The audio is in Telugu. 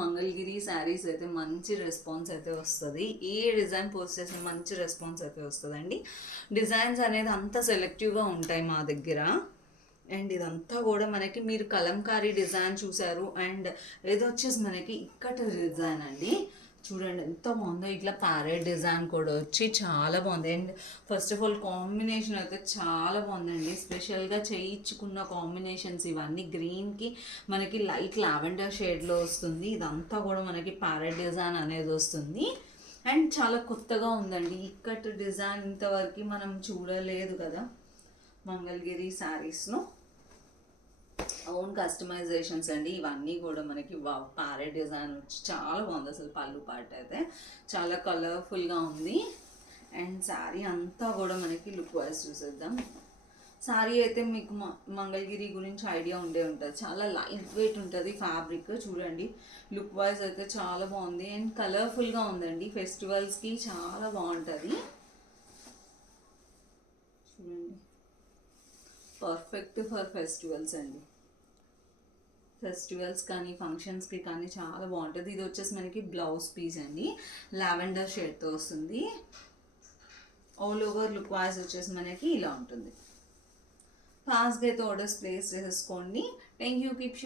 మంగళగిరి శారీస్ అయితే మంచి రెస్పాన్స్ అయితే వస్తుంది. ఏ డిజైన్ పోస్ట్ చేసిన మంచి రెస్పాన్స్ అయితే వస్తుందండి. డిజైన్స్ అనేది అంత సెలెక్టివ్గా ఉంటాయి మా దగ్గర. అండ్ ఇదంతా కూడా మనకి మీరు కలంకారీ డిజైన్ చూసారు. అండ్ ఇది వచ్చేసి మనకి ఇక్కట డిజైన్ అండి. చూడండి ఎంత బాగుందో. ఇట్లా ప్యారెట్ డిజైన్ కూడా వచ్చి చాలా బాగుంది. And first of all combination అయితే చాలా బాగుందండి. స్పెషల్గా చేయించుకున్న కాంబినేషన్స్ ఇవన్నీ. గ్రీన్కి మనకి లైట్ లావెండర్ షేడ్లో వస్తుంది. ఇదంతా కూడా మనకి ప్యారెట్ డిజైన్ అనేది వస్తుంది. అండ్ చాలా కొత్తగా ఉందండి. ఇక్కట్ డిజైన్ ఇంతవరకు మనం చూడలేదు కదా మంగళగిరి శారీస్లో. ఓన్ కస్టమైజేషన్స్ అండి ఇవన్నీ కూడా మనకి. ప్యారెట్ డిజైన్ వచ్చి చాలా బాగుంది. అసలు పళ్ళు పార్ట్ అయితే చాలా కలర్ఫుల్గా ఉంది. అండ్ శారీ అంతా కూడా మనకి లుక్ వైజ్ చూసేద్దాం. శారీ అయితే మీకు మంగళగిరి గురించి ఐడియా ఉండే ఉంటుంది. చాలా లైట్ వెయిట్ ఉంటుంది ఫ్యాబ్రిక్. చూడండి లుక్ వైజ్ అయితే చాలా బాగుంది. అండ్ కలర్ఫుల్గా ఉందండి. ఫెస్టివల్స్కి చాలా బాగుంటుంది. చూడండి పర్ఫెక్ట్ ఫర్ ఫెస్టివల్స్ అండి. ఫెస్టివల్స్ కానీ ఫంక్షన్స్కి కానీ చాలా బాగుంటుంది. ఇది వచ్చేసి మనకి బ్లౌజ్ పీస్ అండి. లావెండర్ షేడ్తో వస్తుంది. ఆల్ ఓవర్ లుక్ వైజ్ వచ్చేసి మనకి ఇలా ఉంటుంది. ఫాస్ట్గా అయితే ఆర్డర్స్ ప్లేస్ చేసుకోండి. Thank you. కీప్